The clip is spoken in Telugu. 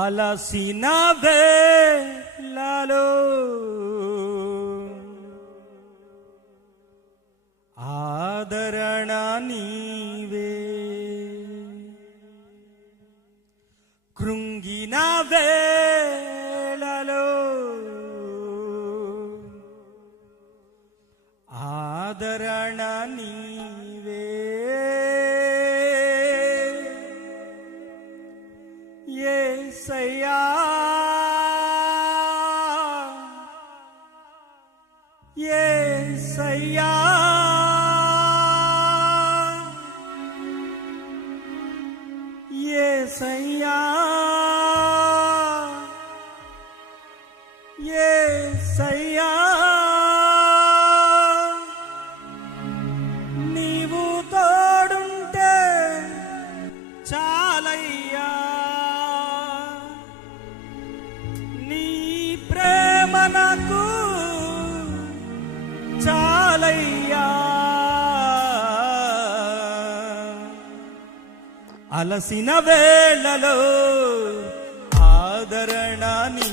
అలసిన వేళలో ఆదరణ నీవే. కృంగిన వేళలో ఆదరణ 耶谁呀。అలసిన వేళలో ఆదరణ నీ